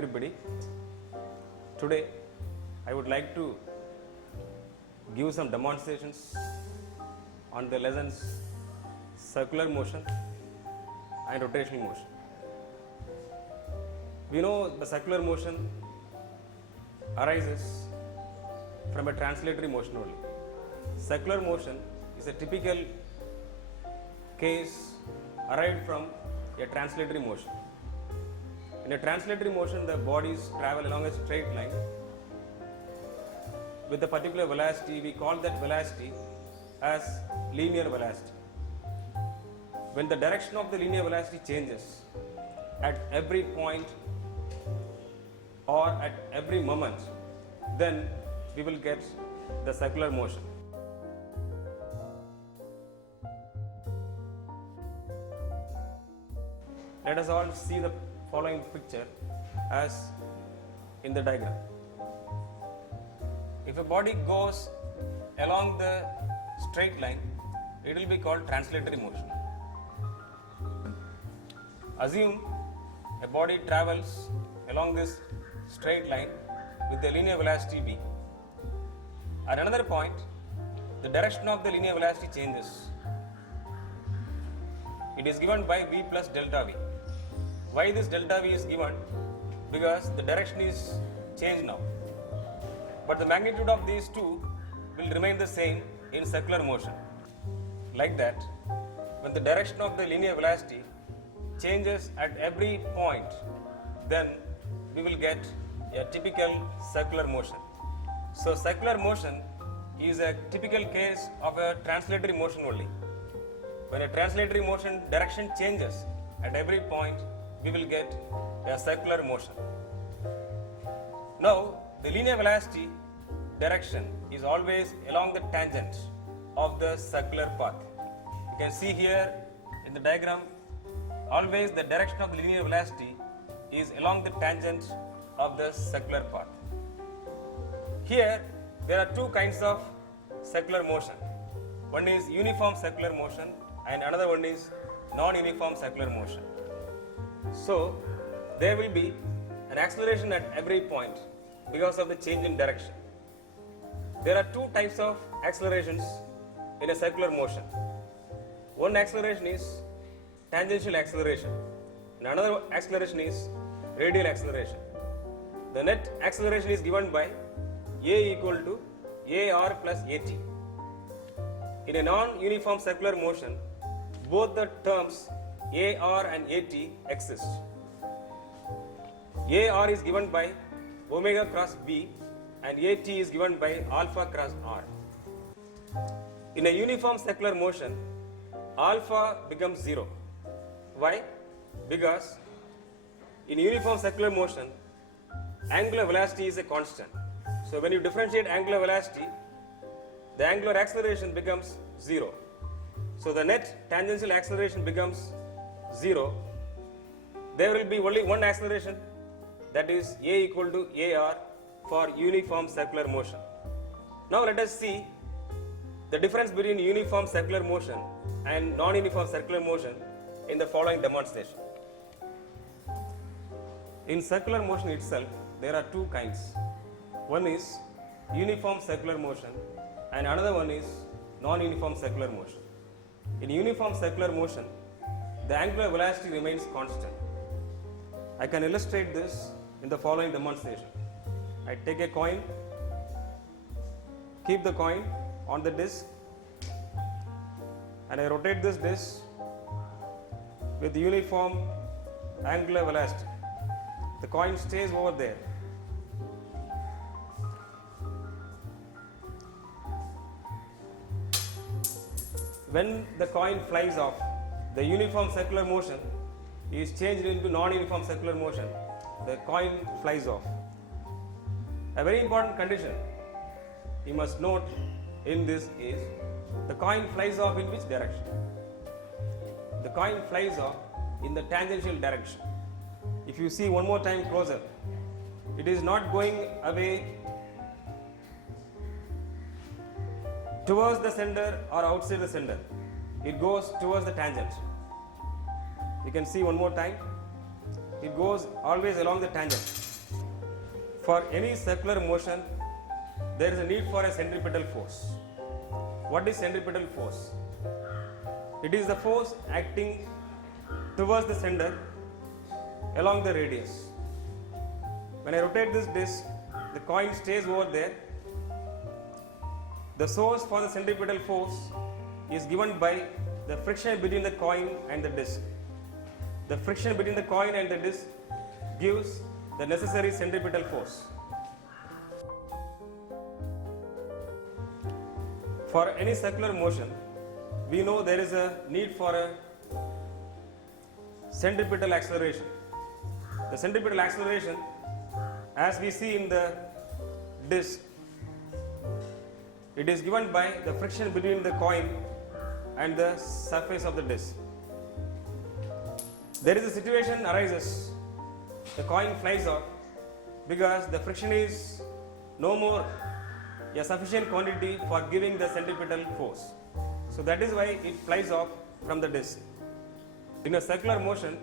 everybody. Today I would like to give some demonstrations on the lessons circular motion and rotational motion. We know the circular motion arises from a translatory motion only. Circular motion is a typical case arrived from a translatory motion. In a translatory motion, the bodies travel along a straight line with a particular velocity. We call that velocity as linear velocity. When the direction of the linear velocity changes at every point or at every moment, then we will get the circular motion. Let us all see the following picture as in the diagram. If a body goes along the straight line, it will be called translatory motion. Assume a body travels along this straight line with the linear velocity v. At another point, the direction of the linear velocity changes. It is given by v plus delta v. Why this delta v is given? Because the direction is changed now. But the magnitude of these two will remain the same in circular motion. Like that, when the direction of the linear velocity changes at every point, then we will get a typical circular motion. So circular motion is a typical case of a translatory motion only. When a translatory motion direction changes at every point, we will get a circular motion. Now, the linear velocity direction is always along the tangent of the circular path. You can see here in the diagram, always the direction of the linear velocity is along the tangent of the circular path. Here, there are two kinds of circular motion. One is uniform circular motion and another one is non-uniform circular motion. So, there will be an acceleration at every point because of the change in direction. There are two types of accelerations in a circular motion. One acceleration is tangential acceleration and another acceleration is radial acceleration. The net acceleration is given by A equal to AR plus AT. In a non-uniform circular motion, both the terms AR and AT exist. AR is given by omega cross B and AT is given by alpha cross R. In a uniform circular motion, alpha becomes 0. Why? Because in uniform circular motion, angular velocity is a constant. So when you differentiate angular velocity, the angular acceleration becomes 0. So the net tangential acceleration becomes 0. There will be only one acceleration, that is A equal to AR for uniform circular motion. Now let us see the difference between uniform circular motion and non-uniform circular motion in the following demonstration. In circular motion itself, there are two kinds. One is uniform circular motion and another one is non-uniform circular motion. In uniform circular motion, the angular velocity remains constant. I can illustrate this in the following demonstration. I take a coin, keep the coin on the disc, and I rotate this disc with uniform angular velocity. The coin stays over there. When the coin flies off, the uniform circular motion is changed into non-uniform circular motion. The coin flies off. A very important condition you must note in this is the coin flies off in which direction? The coin flies off in the tangential direction. If you see one more time closer, it is not going away towards the center or outside the center. It goes towards the tangent. You can see one more time. It goes always along the tangent. For any circular motion, there is a need for a centripetal force. What is centripetal force? It is the force acting towards the center along the radius. When I rotate this disc, the coin stays over there. The source for the centripetal force is given by the friction between the coin and the disc. The friction between the coin and the disc gives the necessary centripetal force. For any circular motion, we know there is a need for a centripetal acceleration. The centripetal acceleration, as we see in the disc, it is given by the friction between the coin and the surface of the disc. There is a situation arises, the coin flies off because the friction is no more a sufficient quantity for giving the centripetal force. So that is why it flies off from the disc. In a circular motion,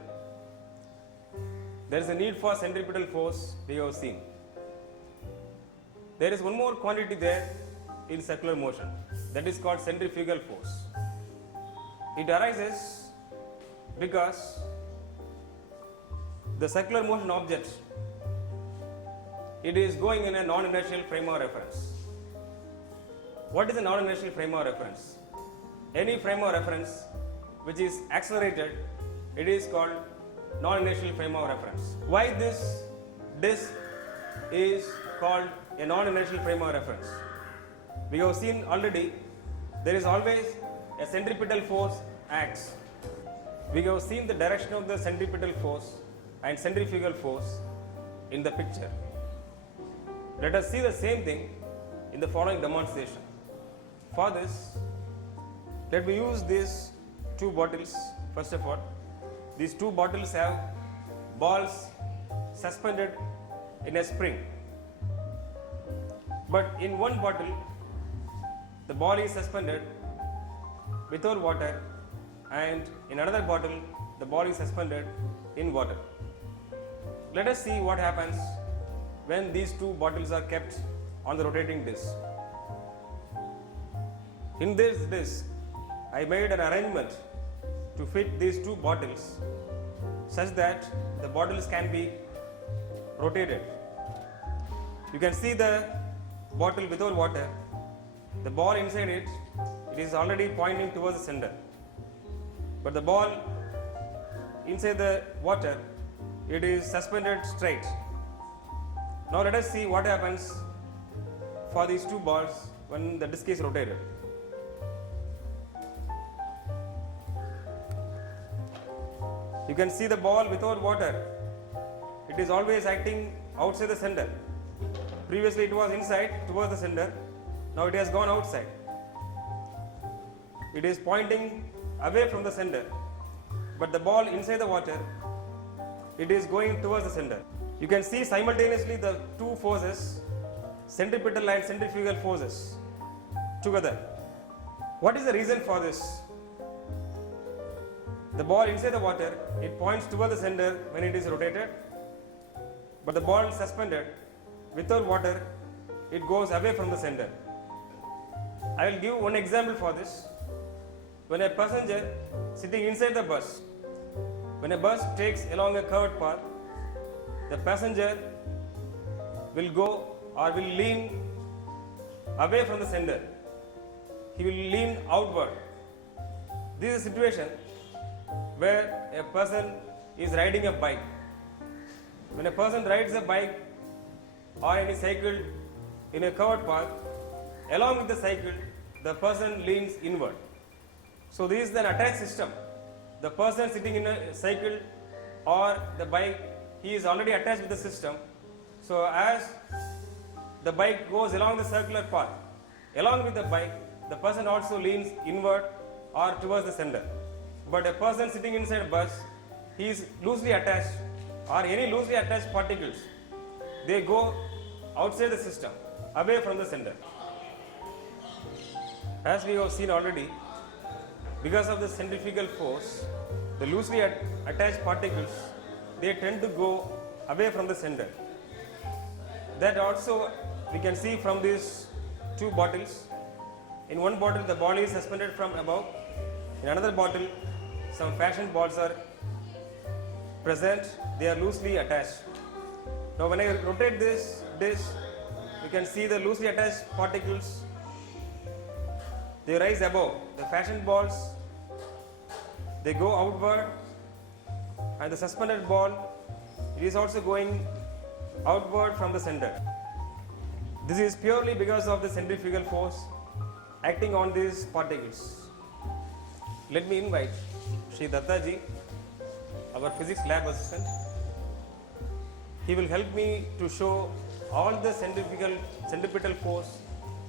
there is a need for centripetal force we have seen. There is one more quantity there in circular motion, that is called centrifugal force. It arises because the circular motion object, it is going in a non-inertial frame of reference. What is a non-inertial frame of reference? Any frame of reference which is accelerated, it is called non-inertial frame of reference. Why this disc is called a non-inertial frame of reference? We have seen already there is always a centripetal force acts. We have seen the direction of the centripetal force and centrifugal force in the picture. Let us see the same thing in the following demonstration. For this, let me use these two bottles. First of all, these two bottles have balls suspended in a spring. But in one bottle, the ball is suspended without water, and in another bottle, the ball is suspended in water. Let us see what happens when these two bottles are kept on the rotating disc. In this disc, I made an arrangement to fit these two bottles such that the bottles can be rotated. You can see the bottle without water. The ball inside it is already pointing towards the center. But the ball inside the water, it is suspended straight. Now let us see what happens for these two balls when the disc is rotated. You can see the ball without water. It is always acting outside the center. Previously it was inside towards the center. Now it has gone outside. It is pointing away from the center. But the ball inside the water, it is going towards the center. You can see simultaneously the two forces, centripetal and centrifugal forces, together. What is the reason for this? The ball inside the water, it points towards the center when it is rotated, but the ball suspended without water, it goes away from the center. I will give one example for this. When a passenger sitting inside the bus, when a bus takes along a curved path, the passenger will go or will lean away from the center. He will lean outward. This is a situation where a person is riding a bike. When a person rides a bike or any cycle in a covered path, along with the cycle, the person leans inward. So this is an attached system. The person sitting in a cycle or the bike, he is already attached with the system. So as the bike goes along the circular path, along with the bike, the person also leans inward or towards the center. But a person sitting inside a bus, he is loosely attached, or any loosely attached particles, they go outside the system, away from the center. As we have seen already, because of the centrifugal force, the loosely attached particles, they tend to go away from the center. That also we can see from these two bottles. In one bottle the ball is suspended from above, in another bottle some fashion balls are present, they are loosely attached. Now when I rotate this dish, you can see the loosely attached particles, they rise above. The fashion balls, they go outward, and the suspended ball, it is also going outward from the center. This is purely because of the centrifugal force acting on these particles. Let me invite Shri Dattaji, our physics lab assistant. He will help me to show all the centripetal force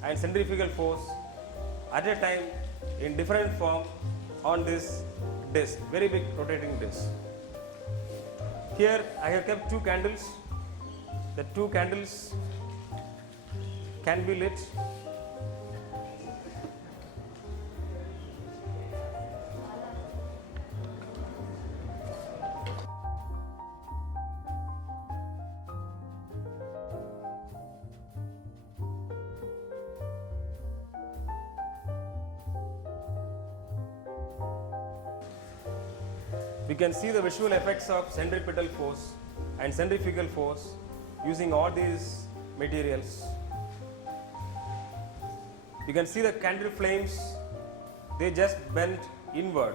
and centrifugal force at a time in different form on this disc, very big rotating disc. Here I have kept two candles. The two candles can be lit. We can see the visual effects of centripetal force and centrifugal force using all these materials. You can see the candle flames, they just bend inward.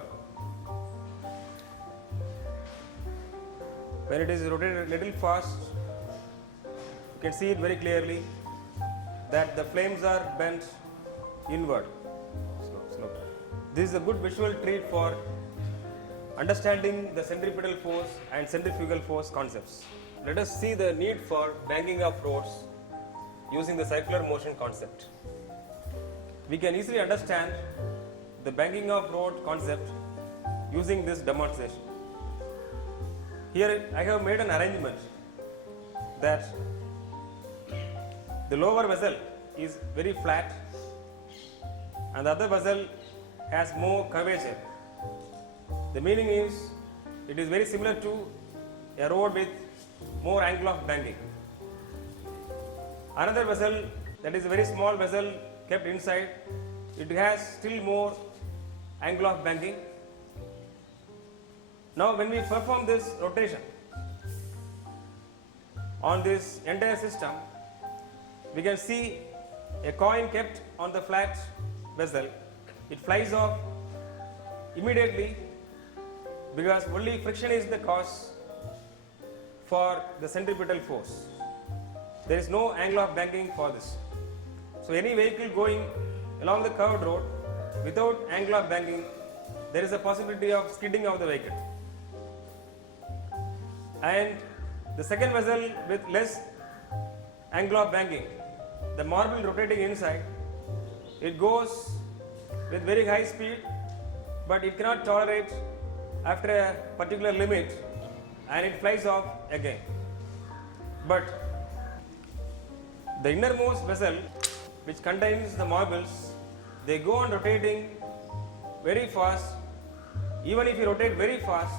When it is rotated a little fast, you can see it very clearly that the flames are bent inward. Slow. This is a good visual treat for understanding the centripetal force and centrifugal force concepts. Let us see the need for banging of rods using the circular motion concept. We can easily understand the banging of rod concept using this demonstration. Here I have made an arrangement that the lower vessel is very flat and the other vessel has more curvature. The meaning is it is very similar to a rod with more angle of banging. Another vessel, that is a very small vessel kept inside, it has still more angle of banging. Now when we perform this rotation on this entire system, we can see a coin kept on the flat vessel, it flies off immediately because only friction is the cause for the centripetal force. There is no angle of banging for this. So any vehicle going along the curved road without angle of banging, there is a possibility of skidding of the vehicle. And the second vessel with less angle of banging, the marble rotating inside, it goes with very high speed, but it cannot tolerate after a particular limit and it flies off again. But the innermost vessel which contains the marbles, they go on rotating very fast. Even if you rotate very fast,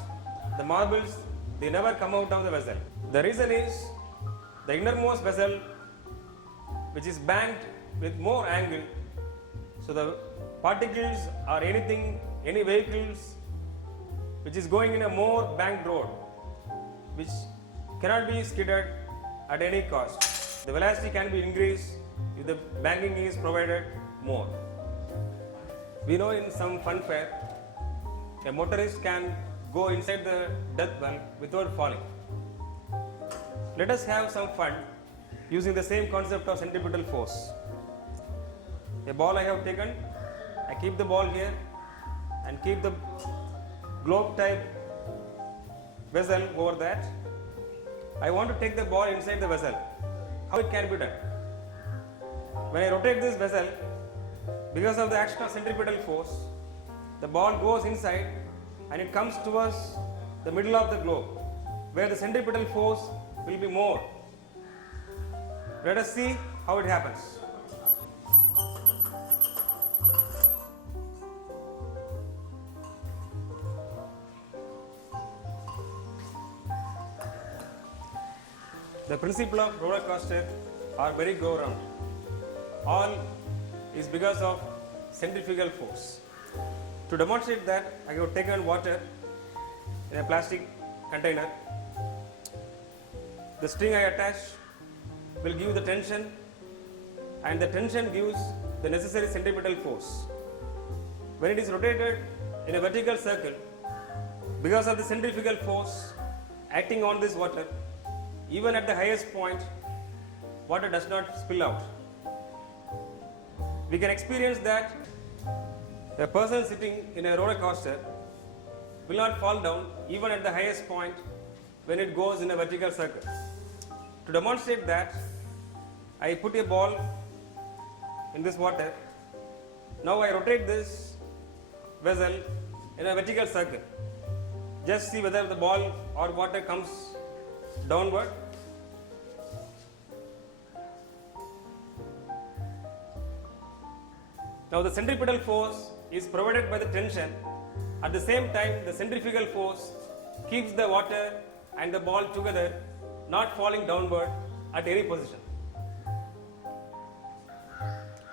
the marbles, they never come out of the vessel. The reason is the innermost vessel which is banked with more angle, so the particles or anything, any vehicles which is going in a more banked road, which cannot be skidded at any cost. The velocity can be increased if the banking is provided more. We know in some fun fair, a motorist can go inside the death well without falling. Let us have some fun using the same concept of centripetal force. A ball I have taken, I keep the ball here and keep the globe type vessel over that. I want to take the ball inside the vessel. How it can be done? When I rotate this vessel, because of the action of centripetal force, the ball goes inside and it comes towards the middle of the globe, where the centripetal force will be more. Let us see how it happens. The principle of roller coaster or merry-go-round all is because of centrifugal force. To demonstrate that, I have taken water in a plastic container. The string I attach will give the tension, and the tension gives the necessary centripetal force. When it is rotated in a vertical circle, because of the centrifugal force acting on this water, even at the highest point, water does not spill out. We can experience that a person sitting in a roller coaster will not fall down even at the highest point when it goes in a vertical circle. To demonstrate that, I put a ball in this water. Now I rotate this vessel in a vertical circle. Just see whether the ball or water comes downward. Now the centripetal force is provided by the tension. At the same time, the centrifugal force keeps the water and the ball together, not falling downward at any position.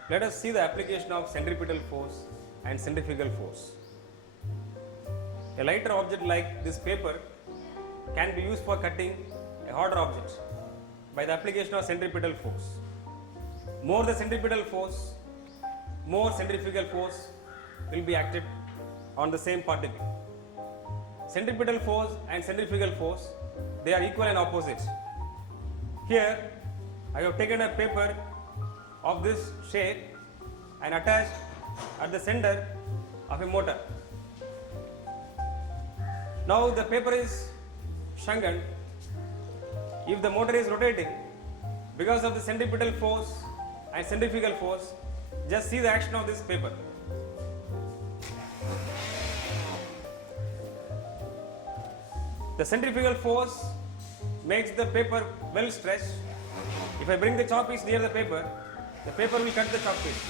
Let us see the application of centripetal force and centrifugal force. A lighter object like this paper can be used for cutting a harder object by the application of centripetal force. More the centripetal force, more centrifugal force will be acted on the same particle. Centripetal force and centrifugal force, they are equal and opposite. Here I have taken a paper of this shape and attached at the center of a motor. Now the paper is shrunken. If the motor is rotating, because of the centripetal force and centrifugal force, just see the action of this paper. The centrifugal force makes the paper well stretched. If I bring the chalk piece near the paper will cut the chalk piece.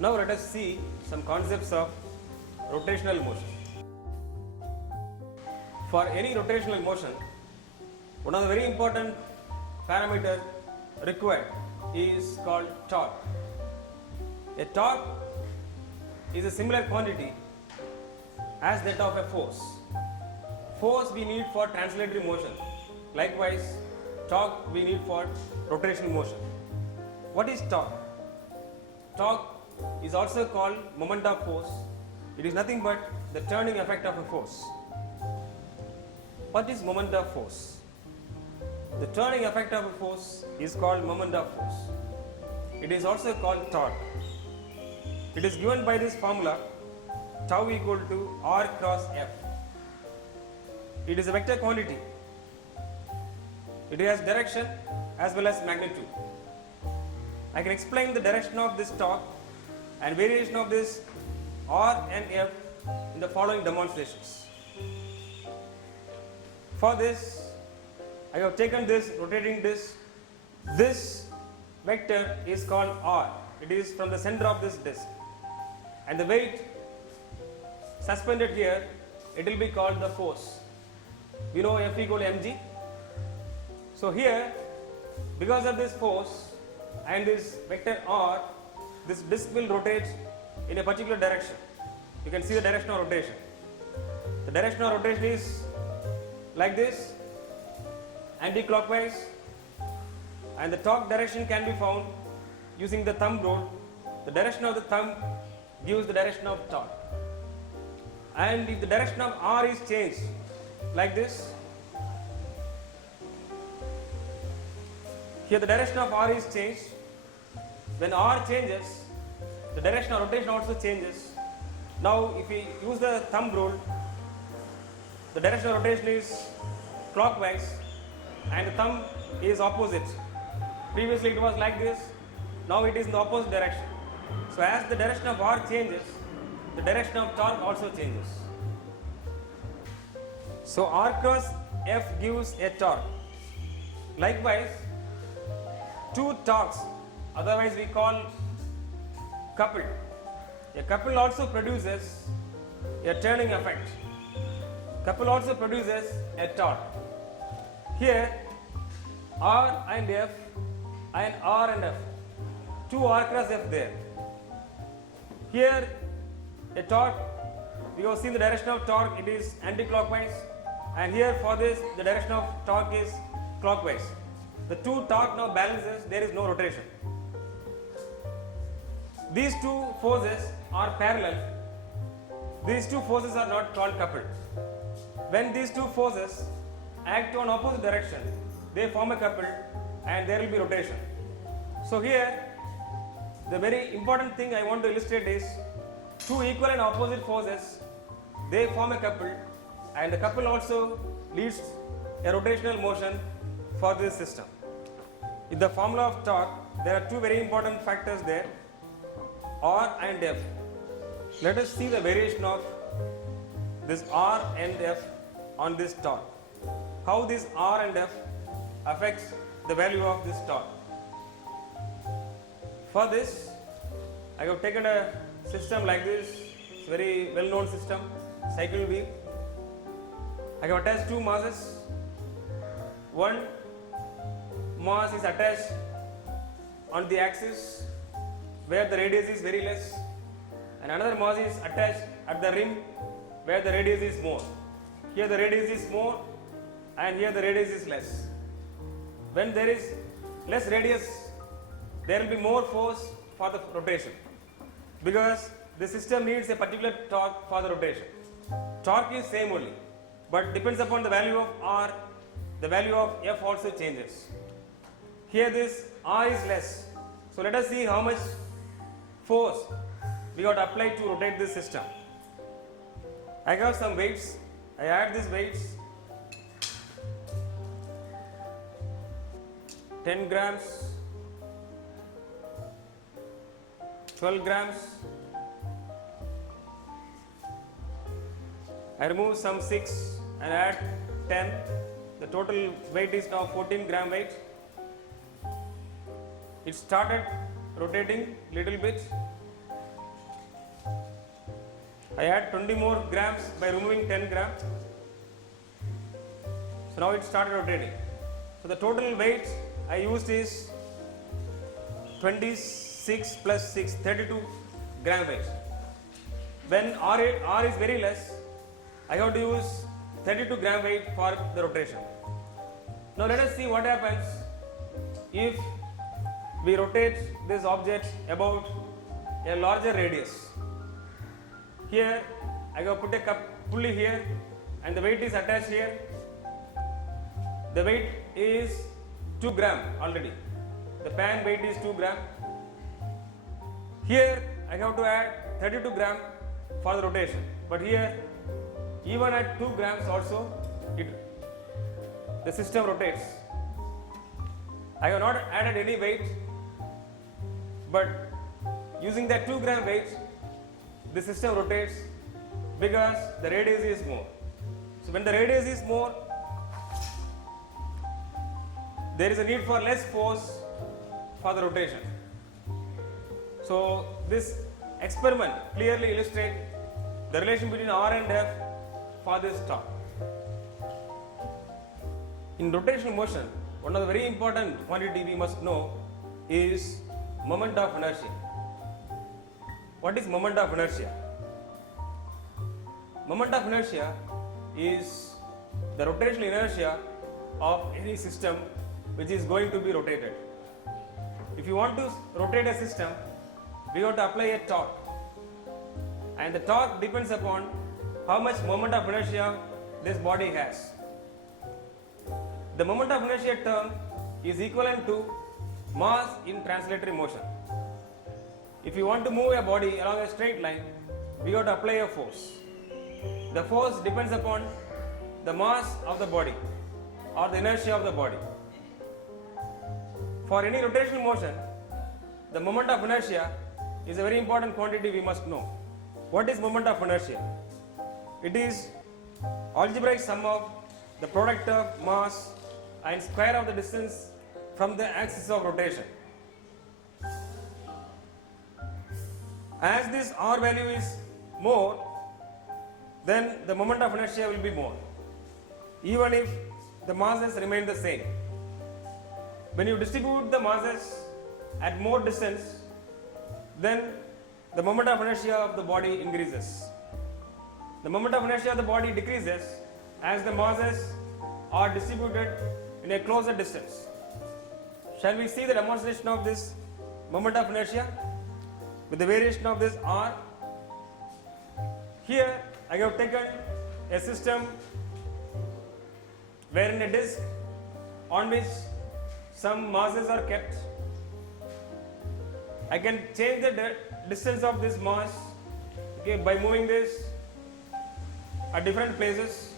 Now let us see some concepts of rotational motion. For any rotational motion, one of the very important parameters required is called torque. A torque is a similar quantity as that of a force. Force we need for translatory motion. Likewise, torque we need for rotational motion. What is torque? Torque is also called moment of force. It is nothing but the turning effect of a force. What is moment of force? The turning effect of a force is called moment of force. It is also called torque. It is given by this formula, tau equal to R cross F. It is a vector quantity. It has direction as well as magnitude. I can explain the direction of this torque and variation of this R and F in the following demonstrations. For this, I have taken this rotating disc. This vector is called R. It is from the center of this disc. And the weight suspended here, it will be called the force. We know F equal to mg. So here, because of this force and this vector R, this disc will rotate in a particular direction. You can see the direction of rotation. The direction of rotation is like this, anti-clockwise, and the torque direction can be found using the thumb rule. The direction of the thumb gives the direction of torque. And if the direction of R is changed like this, here the direction of R is changed. When R changes, the direction of rotation also changes. Now if we use the thumb rule, the direction of rotation is clockwise and the thumb is opposite. Previously it was like this, now it is in the opposite direction. So as the direction of R changes, the direction of torque also changes. So R cross F gives a torque. Likewise, two torques, otherwise we call coupled. A couple also produces a turning effect. Couple also produces a torque. Here R and F and R and F, two R cross F there. Here a torque, we have seen the direction of torque, it is anti-clockwise, and here for this the direction of torque is clockwise. The two torque now balances, there is no rotation. These two forces are parallel. These two forces are not called coupled. When these two forces act on opposite direction, they form a couple and there will be rotation. So here the very important thing I want to illustrate is two equal and opposite forces, they form a couple, and the couple also leads a rotational motion for this system. In the formula of torque, there are two very important factors there, R and F. Let us see the variation of this R and F on this torque. How this R and F affects the value of this torque. For this, I have taken a system like this. It's a very well known system, cycle wheel. I have attached two masses. One mass is attached on the axis where the radius is very less, and another mass is attached at the rim where the radius is more. Here the radius is more and here the radius is less. When there is less radius, there will be more force for the rotation, because the system needs a particular torque for the rotation. Torque is same only, but depends upon the value of R, the value of F also changes. Here this R is less, so let us see how much force we got to apply to rotate this system. I have some weights, I add these weights, 10 grams, 12 grams, I remove some 6 and add 10, the total weight is now 14 gram weight. It started rotating little bit. I add 20 more grams by removing 10 grams. So now it started rotating. So the total weight I used is 26 plus 6, 32 gram weight. When R is very less, I have to use 32 gram weight for the rotation. Now let us see what happens if we rotate this object about a larger radius. Here I have put a pulley here and the weight is attached here. The weight is 2 gram already. The pan weight is 2 gram. Here I have to add 32 gram for the rotation. But here even at 2 grams also the system rotates. I have not added any weight, but using that 2 gram weight the system rotates because the radius is more. So when the radius is more, there is a need for less force for the rotation. So this experiment clearly illustrates the relation between R and F for this torque. In rotational motion, one of the very important quantity we must know is moment of inertia. What is moment of inertia? Moment of inertia is the rotational inertia of any system which is going to be rotated. If you want to rotate a system, we have to apply a torque, and the torque depends upon how much moment of inertia this body has. The moment of inertia term is equivalent to mass in translatory motion. If you want to move a body along a straight line, we have to apply a force. The force depends upon the mass of the body or the inertia of the body. For any rotational motion, the moment of inertia is a very important quantity we must know. What is moment of inertia? It is algebraic sum of the product of mass and square of the distance from the axis of rotation. As this r value is more, then the moment of inertia will be more, even if the masses remain the same. When you distribute the masses at more distance, then the moment of inertia of the body increases. The moment of inertia of the body decreases as the masses are distributed in a closer distance. Shall we see the demonstration of this moment of inertia with the variation of this r? Here I have taken a system wherein a disk on which some masses are kept. I can change the distance of this mass, okay, by moving this at different places.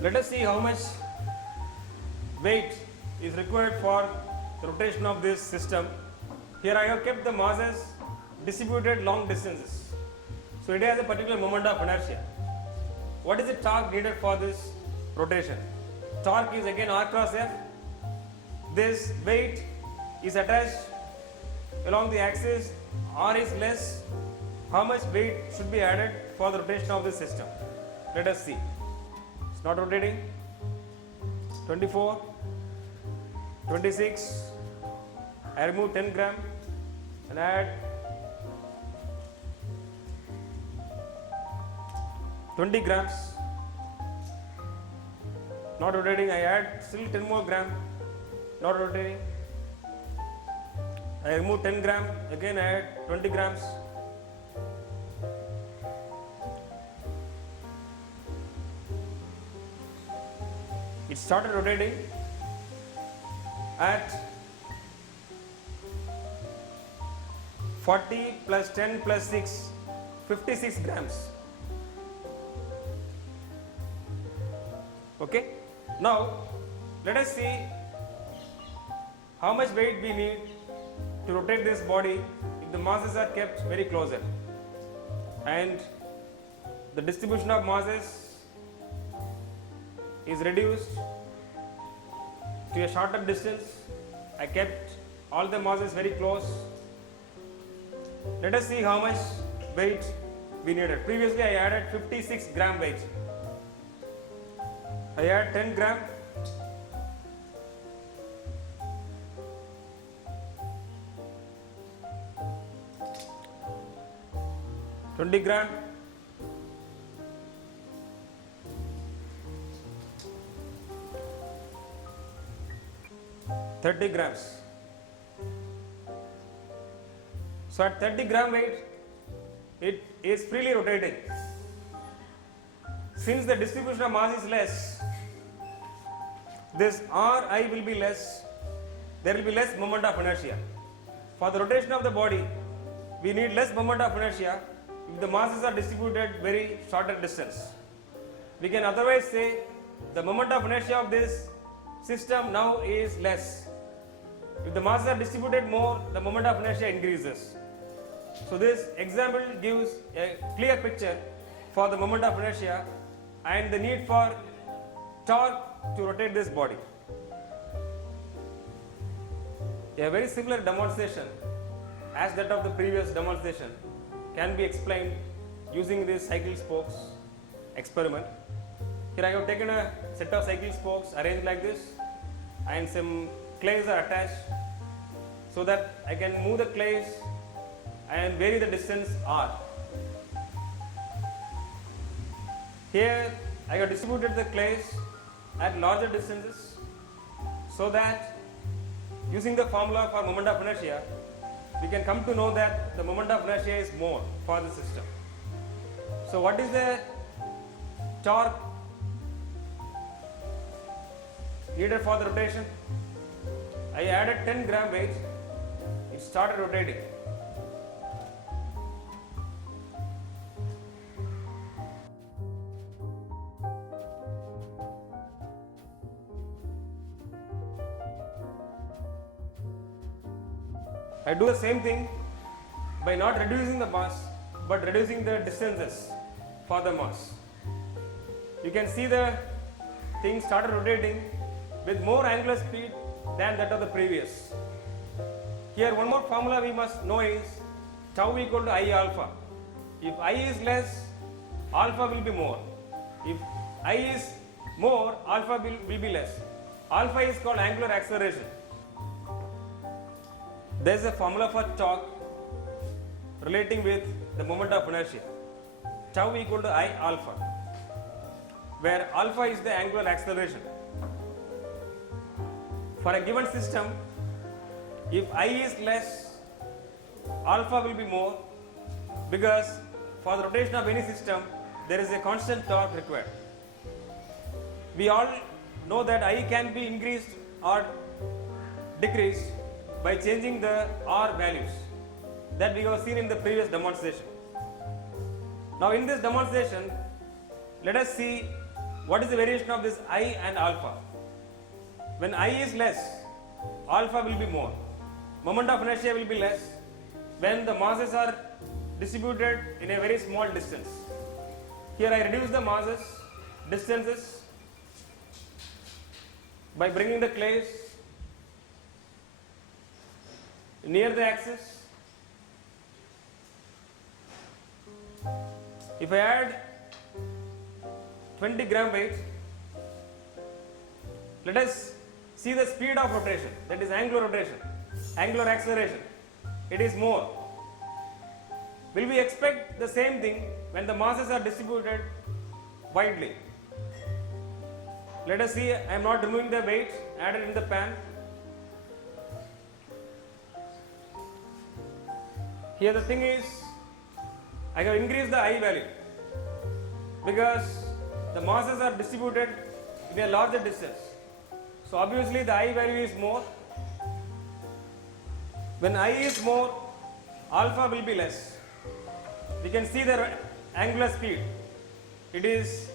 Let us see how much weight is required for the rotation of this system. Here I have kept the masses distributed long distances. So it has a particular moment of inertia. What is the torque needed for this rotation? Torque is again r cross f. This weight is attached along the axis, r is less. How much weight should be added for the rotation of this system? Let us see. It's not rotating. 24, 26. I remove 10 gram and add 20 grams. Not rotating. I add still 10 more gram. Not rotating. I remove 10 gram. Again I add 20 grams. It started rotating at 40 plus 10 plus 6, 56 grams. Okay. Now let us see how much weight we need to rotate this body if the masses are kept very closer and the distribution of masses is reduced to a shorter distance. I kept all the masses very close. Let us see how much weight we needed. Previously I added 56 gram weight. I add 10 gram. $20 gram. $30 grams. So at 30 gram weight, it is freely rotating. Since the distribution of mass is less, this Ri will be less, there will be less moment of inertia. For the rotation of the body, we need less moment of inertia if the masses are distributed very shorter distance. We can otherwise say the moment of inertia of this system now is less. If the masses are distributed more, the moment of inertia increases. So this example gives a clear picture for the moment of inertia and the need for torque to rotate this body. A very similar demonstration as that of the previous demonstration can be explained using this cycle spokes experiment. Here I have taken a set of cycle spokes arranged like this and some clays are attached so that I can move the clays and vary the distance r. Here I have distributed the clays at larger distances so that using the formula for moment of inertia we can come to know that the moment of inertia is more for the system. So what is the torque needed for the rotation? I added 10 gram weight, it started rotating. I do the same thing by not reducing the mass but reducing the distances for the mass. You can see the thing started rotating with more angular speed than that of the previous. Here one more formula we must know is tau equal to I alpha. If I is less, alpha will be more. If I is more, alpha will be less. Alpha is called angular acceleration. There is a formula for torque relating with the moment of inertia. Tau equal to I alpha, where alpha is the angular acceleration. For a given system, if I is less, alpha will be more, because for the rotation of any system, there is a constant torque required. We all know that I can be increased or decreased by changing the R values that we have seen in the previous demonstration. Now in this demonstration, let us see what is the variation of this I and alpha. When I is less, alpha will be more. Moment of inertia will be less when the masses are distributed in a very small distance. Here I reduce the masses, distances by bringing the clays near the axis. If I add 20 gram weight, let us see the speed of rotation, that is angular rotation, angular acceleration. It is more. Will we expect the same thing when the masses are distributed widely? Let us see, I am not removing the weight added in the pan. Here the thing is, I have increased the I value because the masses are distributed in a larger distance. So obviously the I value is more. When I is more, alpha will be less. We can see the angular speed. It is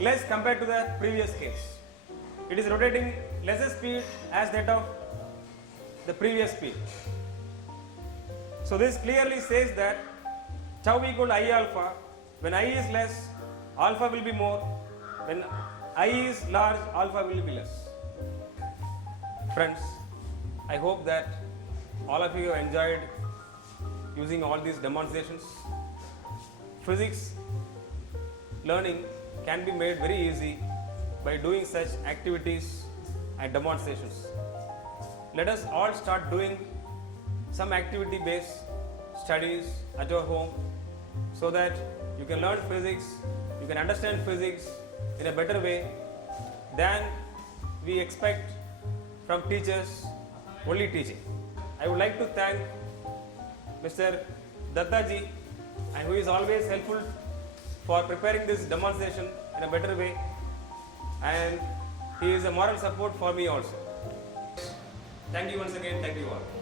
less compared to the previous case. It is rotating lesser speed as that of the previous speed. So this clearly says that tau equal to I alpha. When I is less, alpha will be more. When I is large, alpha will be less. Friends, I hope that all of you have enjoyed using all these demonstrations. Physics learning can be made very easy by doing such activities and demonstrations. Let us all start doing some activity based studies at your home so that you can learn physics, you can understand physics in a better way than we expect from teachers only teaching. I would like to thank Mr. Dattaji, and who is always helpful for preparing this demonstration in a better way, and he is a moral support for me also. Thank you once again, thank you all.